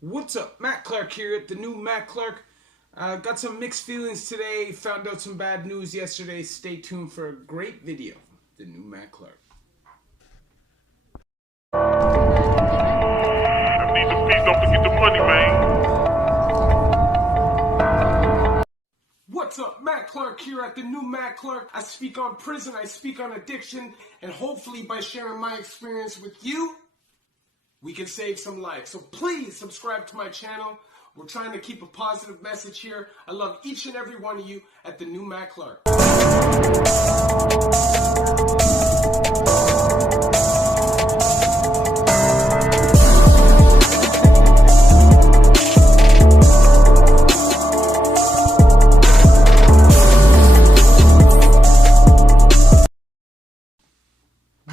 What's up? Matt Clark here at the new Matt Clark. Got some mixed feelings today. Found out some bad news yesterday. Stay tuned for a great video. The new Matt Clark. I need the fees, don't forget the money, man. What's up? Matt Clark here at the new Matt Clark. I speak on prison, I speak on addiction, and hopefully by sharing my experience with you, we can save some lives. So please subscribe to my channel. We're trying to keep a positive message here. I love each and every one of you at the new Matt Clark.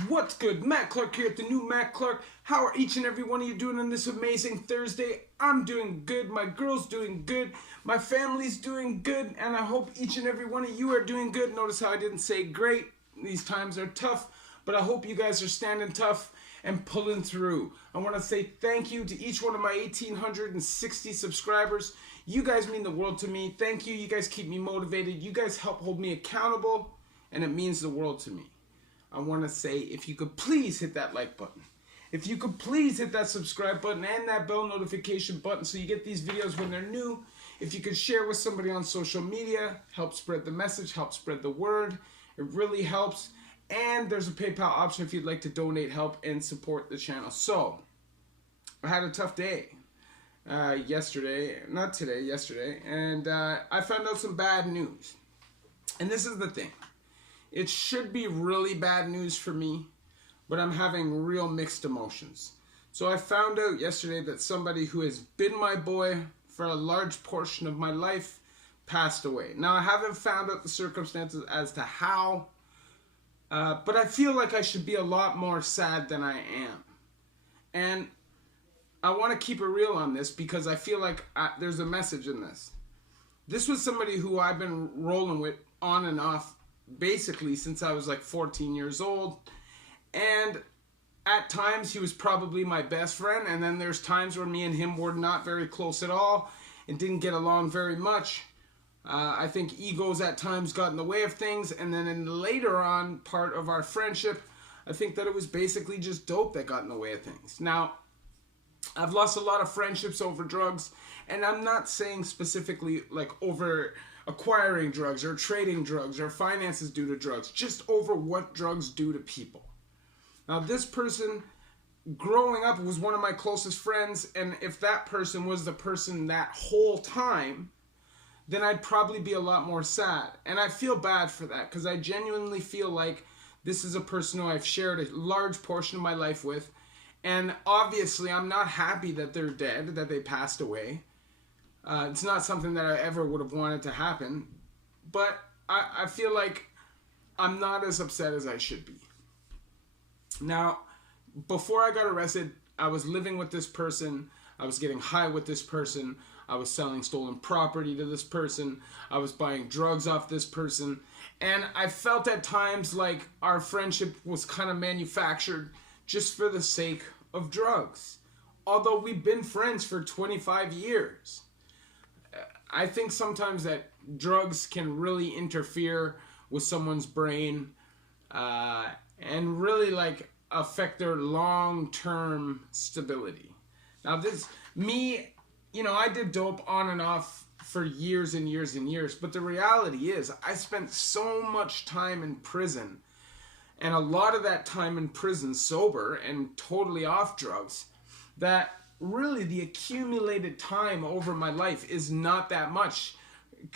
What's good? Matt Clark here at the new Matt Clark. How are each and every one of you doing on this amazing Thursday? I'm doing good. My girl's doing good. My family's doing good. And I hope each and every one of you are doing good. Notice how I didn't say great. These times are tough. But I hope you guys are standing tough and pulling through. I want to say thank you to each one of my 1,860 subscribers. You guys mean the world to me. Thank you. You guys keep me motivated. You guys help hold me accountable. And it means the world to me. I want to say, if you could please hit that like button. If you could please hit that subscribe button and that bell notification button so you get these videos when they're new. If you could share with somebody on social media, help spread the message, help spread the word. It really helps. And there's a PayPal option if you'd like to donate, help, and support the channel. So, I had a tough day yesterday, not today, yesterday. And I found out some bad news. And this is the thing. It should be really bad news for me, but I'm having real mixed emotions. So I found out yesterday that somebody who has been my boy for a large portion of my life passed away. Now, I haven't found out the circumstances as to how, but I feel like I should be a lot more sad than I am. And I want to keep it real on this because I feel like there's a message in this. This was somebody who I've been rolling with on and off basically since I was like 14 years old, and at times he was probably my best friend, and then there's times where me and him were not very close at all and didn't get along very much. I think egos at times got in the way of things, and then in the later on part of our friendship, I think that it was basically just dope that got in the way of things. Now, I've lost a lot of friendships over drugs, and I'm not saying specifically like over acquiring drugs or trading drugs or finances due to drugs, just over what drugs do to people. Now, this person growing up was one of my closest friends, and if that person was the person that whole time, then I'd probably be a lot more sad. And I feel bad for that because I genuinely feel like this is a person who I've shared a large portion of my life with, and obviously I'm not happy that they're dead, that they passed away. It's not something that I ever would have wanted to happen, but I feel like I'm not as upset as I should be. Now, before I got arrested, I was living with this person, I was getting high with this person, I was selling stolen property to this person, I was buying drugs off this person, and I felt at times like our friendship was kind of manufactured just for the sake of drugs. Although we've been friends for 25 years. I think sometimes that drugs can really interfere with someone's brain and really like affect their long-term stability. Now I did dope on and off for years and years and years, but the reality is I spent so much time in prison, and a lot of that time in prison sober and totally off drugs, that really the accumulated time over my life is not that much,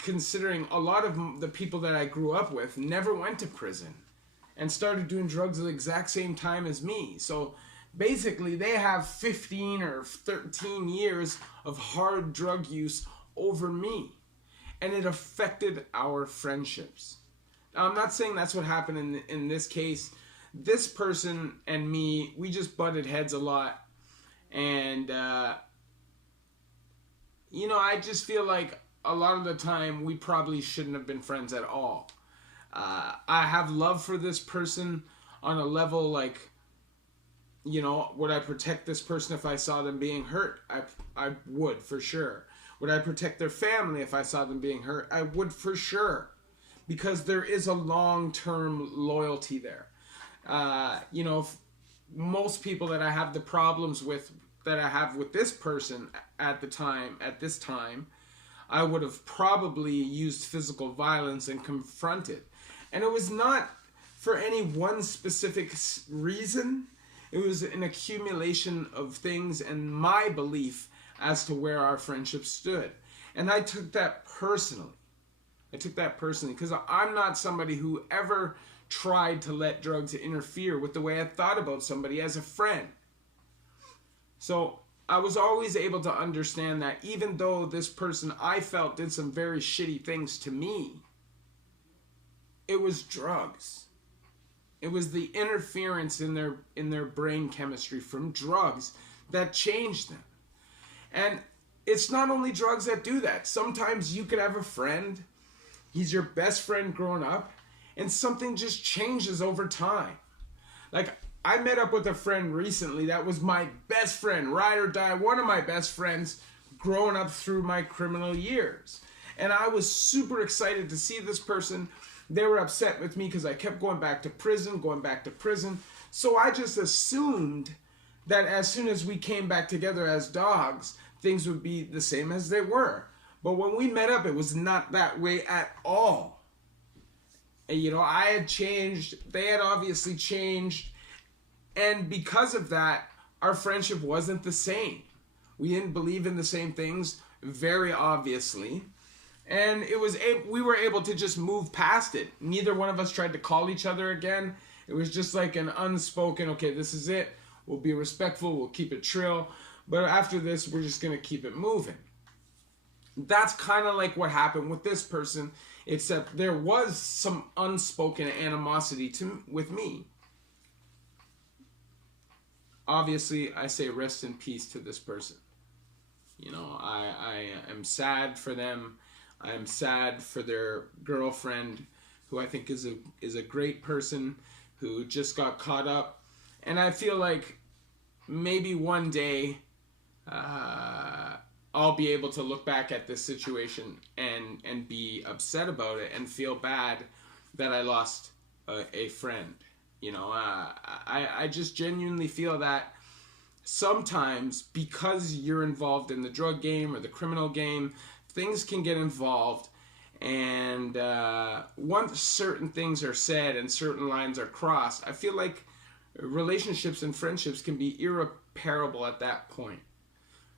considering a lot of the people that I grew up with never went to prison and started doing drugs at the exact same time as me. So basically they have 15 or 13 years of hard drug use over me, and it affected our friendships. Now, I'm not saying that's what happened in this case. This person and me, we just butted heads a lot. And, I just feel like a lot of the time we probably shouldn't have been friends at all. I have love for this person on a level like Would I protect this person if I saw them being hurt? I would, for sure. Would I protect their family if I saw them being hurt? I would, for sure. Because there is a long-term loyalty there. Most people that I have the problems with, that I have with this person at this time, I would have probably used physical violence and confronted. And it was not for any one specific reason. It was an accumulation of things and my belief as to where our friendship stood. And I took that personally. Because I'm not somebody who ever tried to let drugs interfere with the way I thought about somebody as a friend. So I was always able to understand that even though this person I felt did some very shitty things to me, it was drugs. It was the interference in their brain chemistry from drugs that changed them. And it's not only drugs that do that. Sometimes you could have a friend, he's your best friend growing up, and something just changes over time. Like, I met up with a friend recently that was my best friend, ride or die, one of my best friends growing up through my criminal years. And I was super excited to see this person. They were upset with me because I kept going back to prison. So I just assumed that as soon as we came back together as dogs, things would be the same as they were. But when we met up, it was not that way at all. And, I had changed. They had obviously changed. And because of that, our friendship wasn't the same. We didn't believe in the same things, very obviously. And we were able to just move past it. Neither one of us tried to call each other again. It was just like an unspoken, okay, this is it. We'll be respectful. We'll keep it trill. But after this, we're just going to keep it moving. That's kind of like what happened with this person, except there was some unspoken animosity with me. Obviously, I say rest in peace to this person. I am sad for them. I am sad for their girlfriend, who I think is a great person, who just got caught up. And I feel like maybe one day I'll be able to look back at this situation and be upset about it and feel bad that I lost a friend. I just genuinely feel that sometimes, because you're involved in the drug game or the criminal game, things can get involved, and once certain things are said and certain lines are crossed, I feel like relationships and friendships can be irreparable at that point.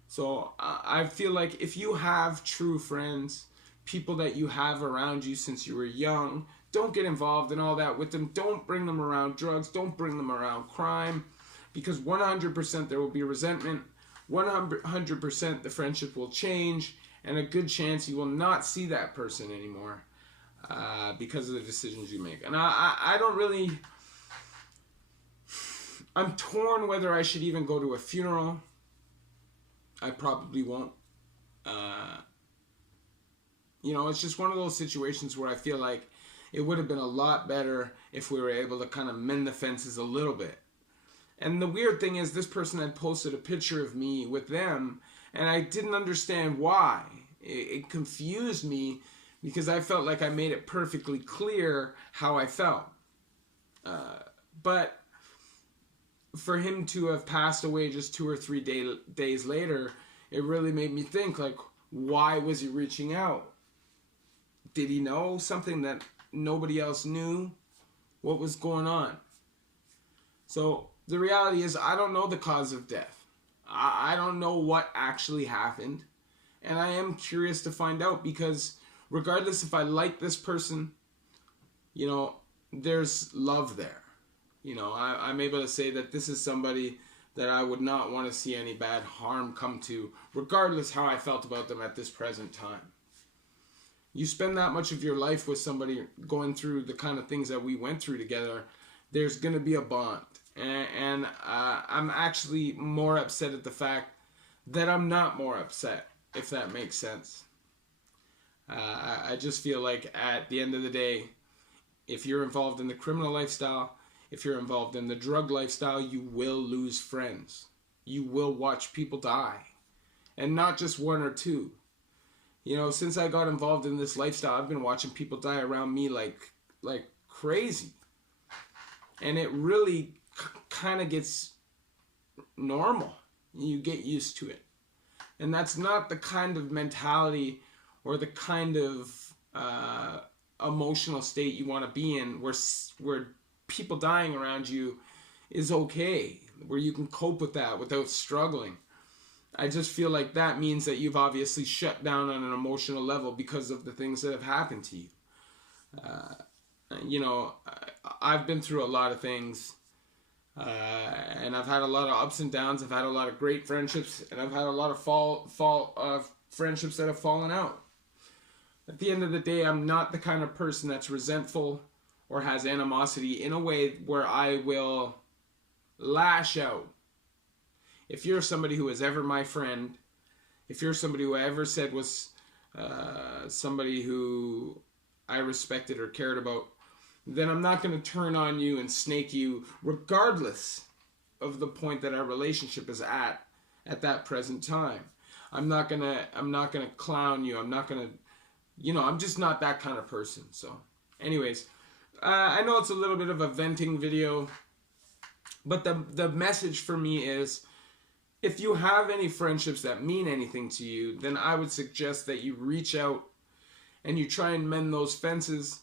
So I feel like if you have true friends, people that you have around you since you were young, don't get involved in all that with them. Don't bring them around drugs. Don't bring them around crime, because 100% there will be resentment. 100% the friendship will change, and a good chance you will not see that person anymore because of the decisions you make. And I don't really... I'm torn whether I should even go to a funeral. I probably won't. It's just one of those situations where I feel like it would have been a lot better if we were able to kind of mend the fences a little bit. And the weird thing is, this person had posted a picture of me with them, and I didn't understand why. It confused me because I felt like I made it perfectly clear how I felt. But for him to have passed away just 2 or 3 days later, it really made me think, like, why was he reaching out? Did he know something that nobody else knew? What was going on? So the reality is, I don't know the cause of death. I don't know what actually happened. And I am curious to find out, because regardless if I like this person, there's love there. I'm able to say that this is somebody that I would not want to see any bad harm come to, regardless how I felt about them at this present time. You spend that much of your life with somebody going through the kind of things that we went through together, there's going to be a bond. And I'm actually more upset at the fact that I'm not more upset, if that makes sense. I just feel like at the end of the day, if you're involved in the criminal lifestyle, If you're involved in the drug lifestyle, you will lose friends. You will watch people die. And not just one or two. You know, since I got involved in this lifestyle, I've been watching people die around me like crazy. And it really kind of gets normal. You get used to it. And that's not the kind of mentality or the kind of emotional state you want to be in, where people dying around you is okay, where you can cope with that without struggling. I just feel like that means that you've obviously shut down on an emotional level because of the things that have happened to you. You know, I've been through a lot of things, and I've had a lot of ups and downs. I've had a lot of great friendships, and I've had a lot of friendships that have fallen out. At the end of the day, I'm not the kind of person that's resentful or has animosity in a way where I will lash out. If you're somebody who was ever my friend, if you're somebody who I ever said was somebody who I respected or cared about, then I'm not going to turn on you and snake you regardless of the point that our relationship is at that present time. I'm not going to clown you. I'm not going to, you know, I'm just not that kind of person. So anyways, I know it's a little bit of a venting video, but the message for me is, if you have any friendships that mean anything to you, then I would suggest that you reach out and you try and mend those fences.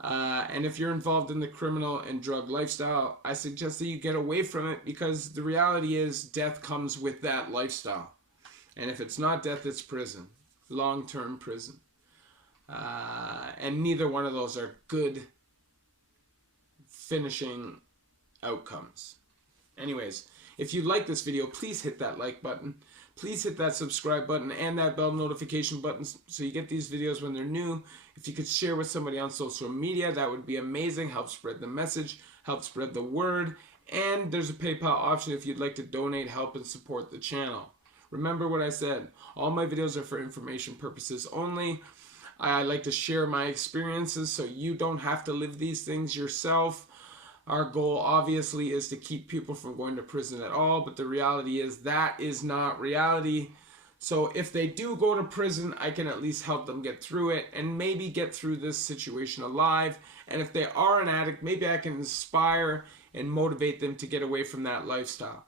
And if you're involved in the criminal and drug lifestyle, I suggest that you get away from it, because the reality is death comes with that lifestyle. And if it's not death, it's prison. Long-term prison. And neither one of those are good finishing outcomes. Anyways, if you like this video, please hit that like button. Please hit that subscribe button and that bell notification button so you get these videos when they're new. If you could share with somebody on social media, that would be amazing. Help spread the message, help spread the word. And there's a PayPal option if you'd like to donate, help, and support the channel. Remember what I said. All my videos are for information purposes only. I like to share my experiences so you don't have to live these things yourself. Our goal, obviously, is to keep people from going to prison at all, but the reality is that is not reality. So if they do go to prison, I can at least help them get through it and maybe get through this situation alive. And if they are an addict, maybe I can inspire and motivate them to get away from that lifestyle.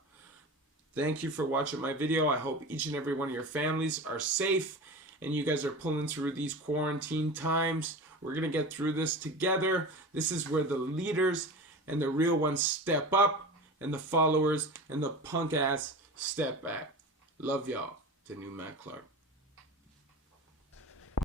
Thank you for watching my video. I hope each and every one of your families are safe and you guys are pulling through these quarantine times. We're going to get through this together. This is where the leaders and the real ones step up, and the followers and the punk ass step back. Love y'all. The new Matt Clark.